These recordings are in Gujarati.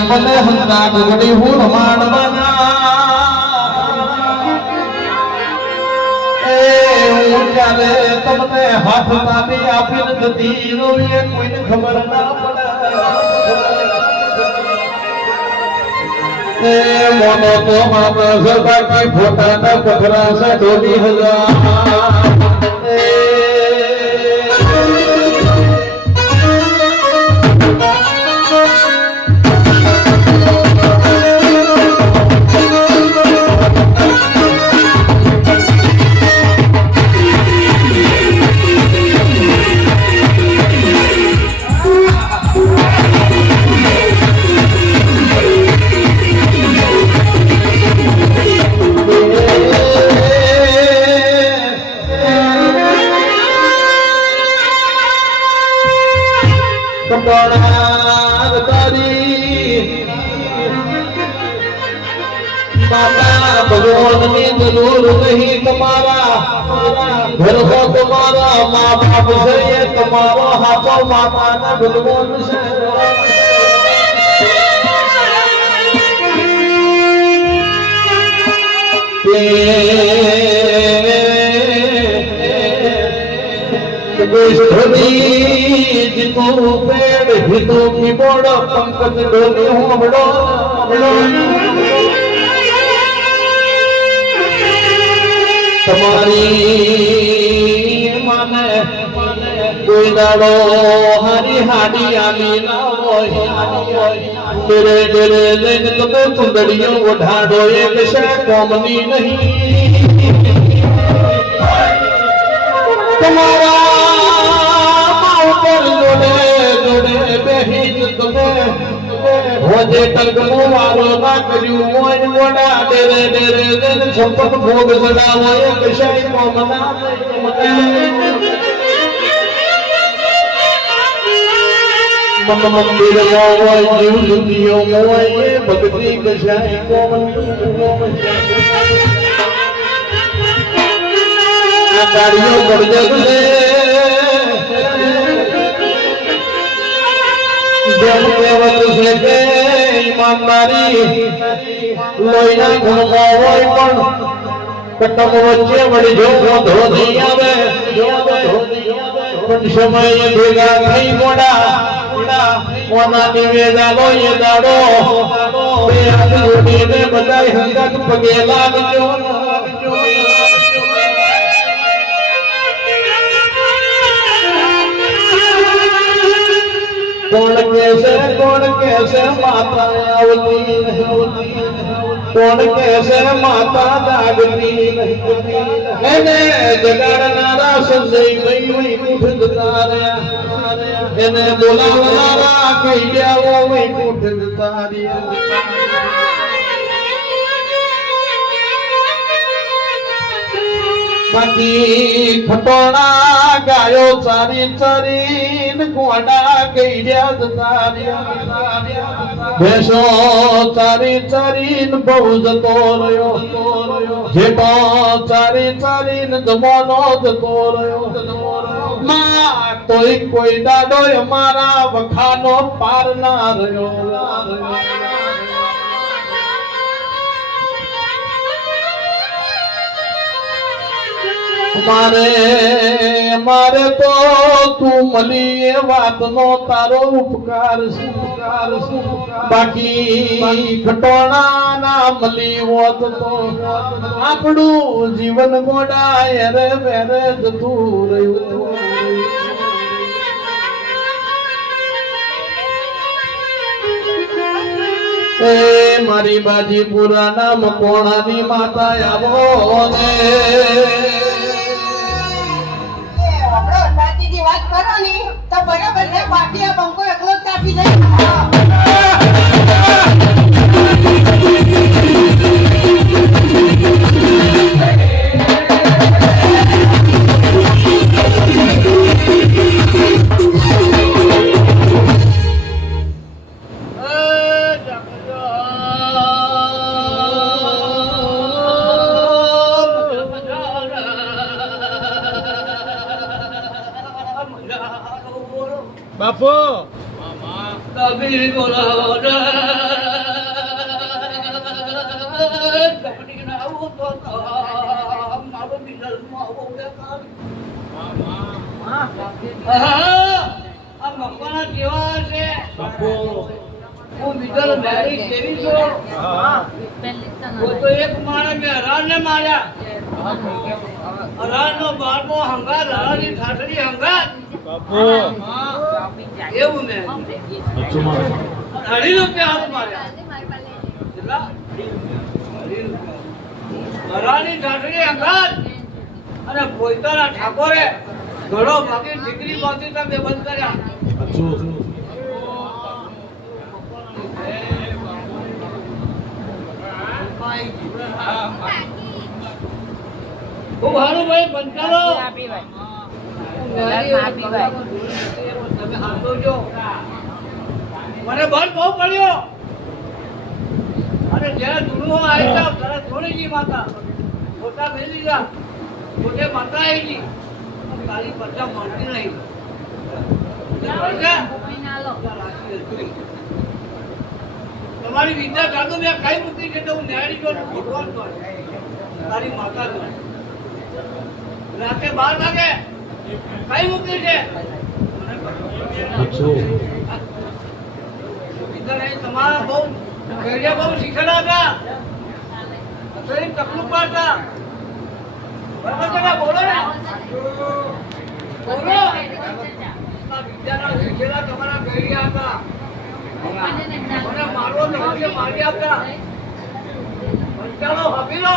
મને હંતા ગોડી હું રમાણ બના એ હું ત્યારે તમને હાથ તાલી આપીને જતી રહું એ કોઈને ખબર ના પડે એ મોનો તો માણસ બાકી ફોટાના પથરા છે ધોની હજાર भगवान ने जरूर नहीं तुम्हारा घर हो तुम्हारा माँ बाप से ये तुम्हारा हाथों माता न भगवान से जितू पेड़ हितू की बोड़ पंकज डोली हूँ बड़ो तुम्हारी माने कोई दाड़ो हरी हाडी आली ना होय तेरे तेरे दिन तुम्हें सुंदरियों उठाड़ो एक शे कौमनी नहीं तुम्हारा माउटर जोड़े जोड़े बहिन तुम्हें होजे तलगनो वारो ना करियो मोइन वडा डेरे डेरे दिन संपत भोग सदावो एक शय को मना मन मंदिर मोय जीव दुनियो मोय ये भक्ति कशाय को आकारियो कर जग से जब केवल से के ईमानदारी लोईना गुण होय पण कटम वच्चे वडी जो धोधी आवे पण समय भेगा થઈ મોડા ઓના નિવેદા લોય દાડો બે હાથ જોડીને બધાય હંગત પગે લાગજો कौन कैसे माता आवती कौन कैसे माता जागती एने जगाड़नारा संजय वही वही उठ तारिया एने बोलावनारा कही जाओ वही उठ तारिया बाकी खटोणा गायो चारी चारीन गोडा गैड्या तारिया भेसो चारी चारीन बहु जतो रयो जेठो चारी चारीन जमोनो जतो रयो मां तोय कोई डाडो मारा वखानो पार ना रयो मारे तो तू मली ये बात नो तारो उपकार बाकी खटोणा ना मली होत तो आपडू जीवन गोडाय रे वेरे जतू रह्यो ए मारी बाजी पुराना मकोणानी माता आवो ने વાત કરો ની તો બરાબર છે પાટિયા બંકો એકલો જ કાપી જાય બાપુ મામા કભી બોલાવો આ મકવાના કેવા છે હું બીજો મેરી કેવી છું હું તો એક માણસ મેં હરાને માર્યા હરાનો બાળકો હંગાત હરાની ઠાઠડી હંગાત એવું મેં ₹2.5 હાથ માર્યા કેટલા? હરાની ઠાઠડી હંગાત અને પોતાના ઠાકોરે ઘડો ભાગી ઠીકરી ભાગી તમે બંધ કર્યા ખૂબ સારું ભાઈ બંધ કરો તમે હાથો જો મને બંધ બહુ પડ્યો અને જ્યારે દુનો આવી જાવ ત્યારે થોડી જી માતા મોટા મેલી લીધા પોતે માતા આવી ગઈ તારી પરચા મળતી નહીં તમારી વિદ્યા જાદુ મેં કઈ મૂકી છે તો હું ન્યારી જો ભગવાન તો તારી માતા જો રાતે 12 વાગે કઈ મૂકી છે તમારા બહુ ઘડિયા બહુ શીખેલા હતા તકલીફ પડતા બરાબર છે ને બોલો ને બોલો વિદ્યાના શીખેલા તમારા ઘડિયા હતા મને મારવો તો મારી આપતા ચાલો હપી લો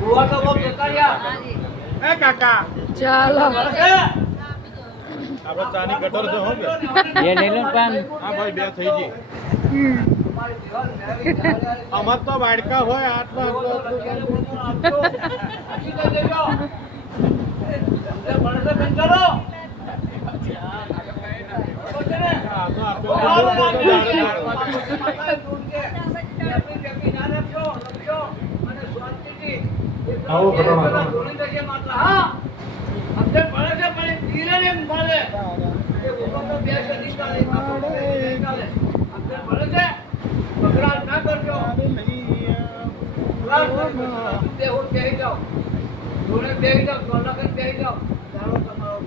ગોવા તો બહુ જતા રહ્યા કાકા ચાલો આપણે ચાની કટર તો હોય બે લઈ લો પાન હા ભાઈ બે થઈ ગઈ અમાર તો વાડકા હોય આટલા આવો ઘટના અંદર પડે છે પણ ધીરે ને મળે એ ભૂકંપ બે છે નિકાલે નિકાલે અંદર પડે છે બકરાટ ના કરજો તે હું બેહી જાઓ જોડે બેહી જાઓ સોના કરી બેહી જાઓ ચાલો તમારો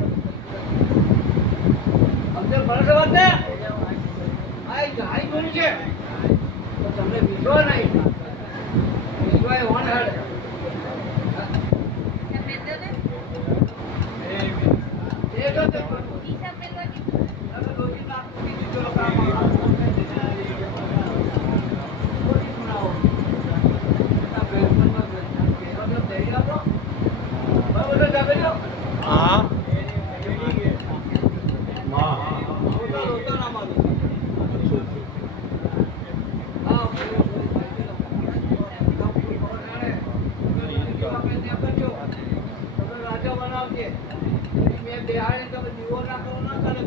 અંદર પડે છે વાત ને આઈ જાય બોલી છે તો તમને વિશ્વાસ નહીં વિશ્વાસ ઓન હેડ હા રાજા બનાવજે મેં બિહારી તમે દીવો નાખો ના કરે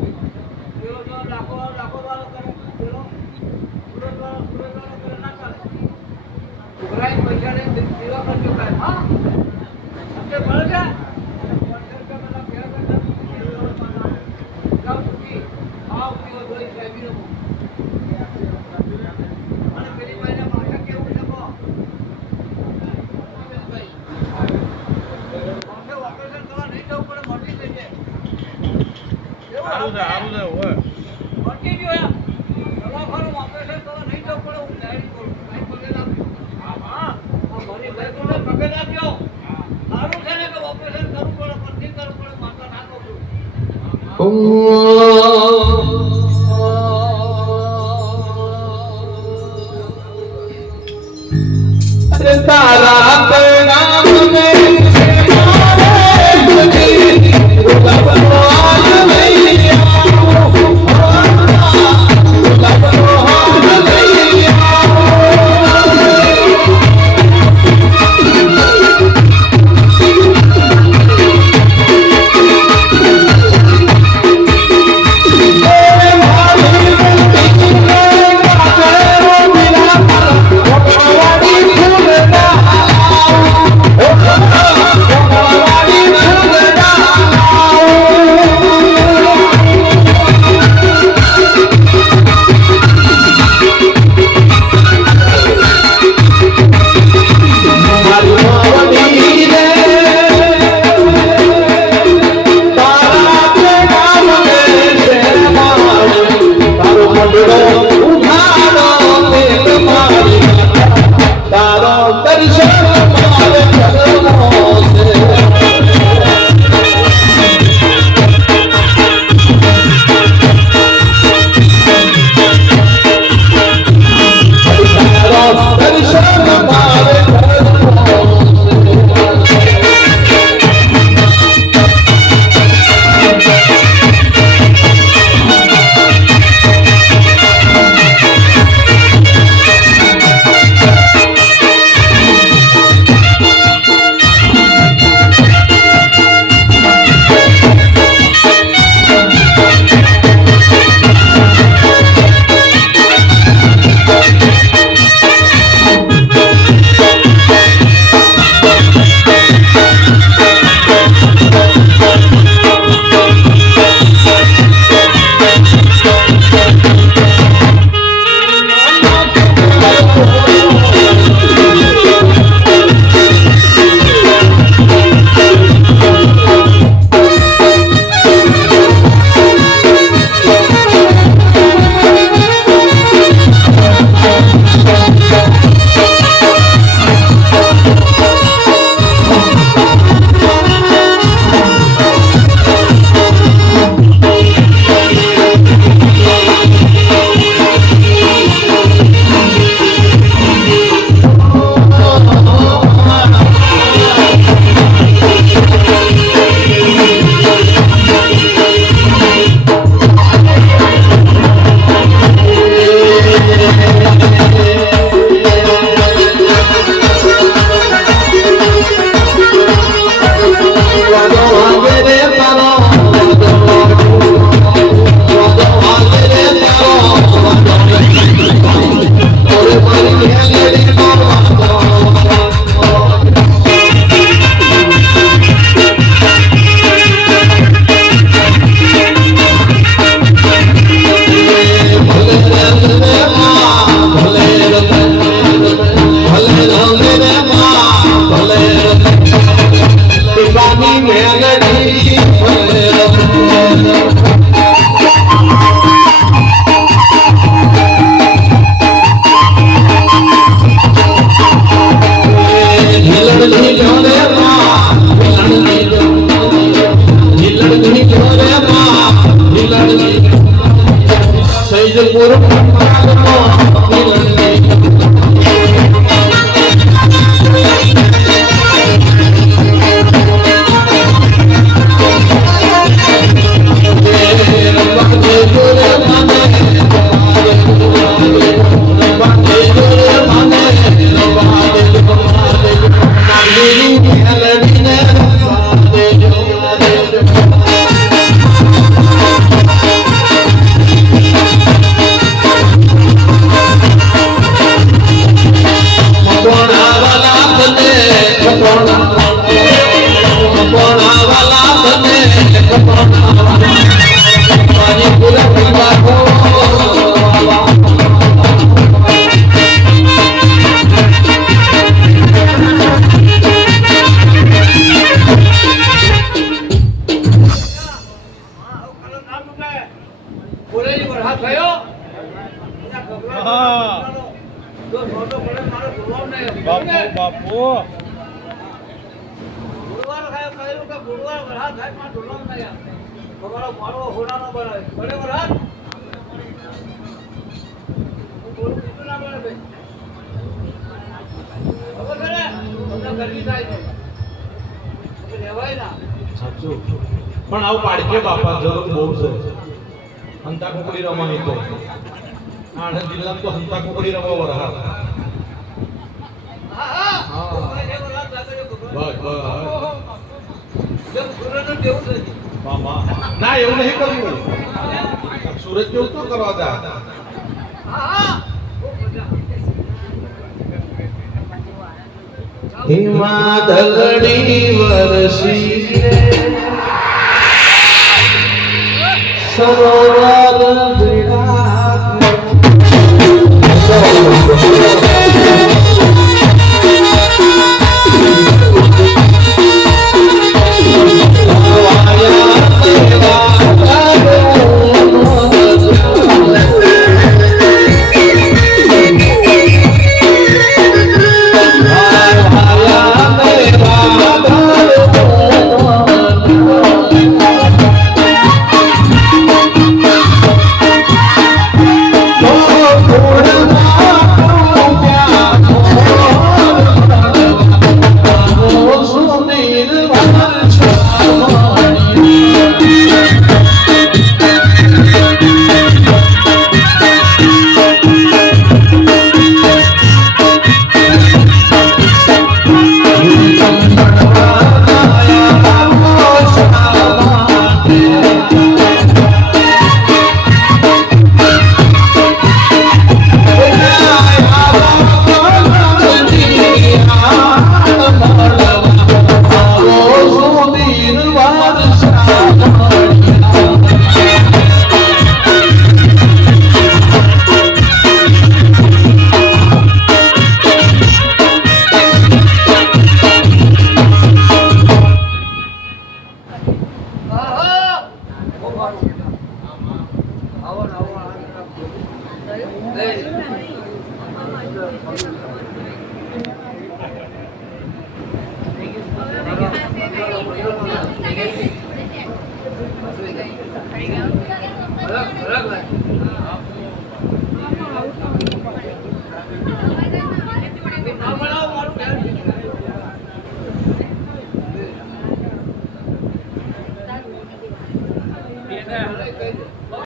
દીવો જો લાખો વાળો કરે પેલો સુરત વાળો કરે ના કરે ઉઘરાઈ પૈસા ને દીવા કરજો કાય હા આપણે ભલે છે પેલી ભાઈને ભાષા કેવું છે ઓપરેશન કરવા નહીં જવું પડે મટી જશે સારું છે હોય મટી ગયો દવાખાનું ઓપરેશન કરવા નહીં જવું પડે હું ડાયરી કરું કઈ પગે લાગ્યો હા મારી ભાઈ કોને પગે લાગ્યો સારું છે ને કે ઓપરેશન કરવું પડે પણ નહીં કરવું પડે માતા ના કહું તારા પરિણામ में સિદ્ધપુર બોલેલી વરસાદ થયો હા. તો મોટો પડે મારો ભૂલવા નહીં બાપુ બાપુ ગુરુવાર કહેલું કે ગુરુવાર વરસાદ થાય માં ઢોલવા નહીં તમારો મારો હોનાનો બને બને વરસાદ બોલું કીધું ના બને ભાઈ ખબર પડે તમને ગરમી થાય છે રહેવાય ના સાચું પણ આવું પાડકે બાપા જરૂર બહુ છે હંતા કુકડી રમવાની તો આણંદ જિલ્લામાં તો હંતા કુકડી રમવા વરહાર હા હા હા. વરસાદ લાગે છે બસ બસ જેમ સૂર્યનું જેવું છે મામા ના એવું નહીં કરવું સુરત જેવું તો કરવા દા હા હા હિમાદલડી વરસી સરોવર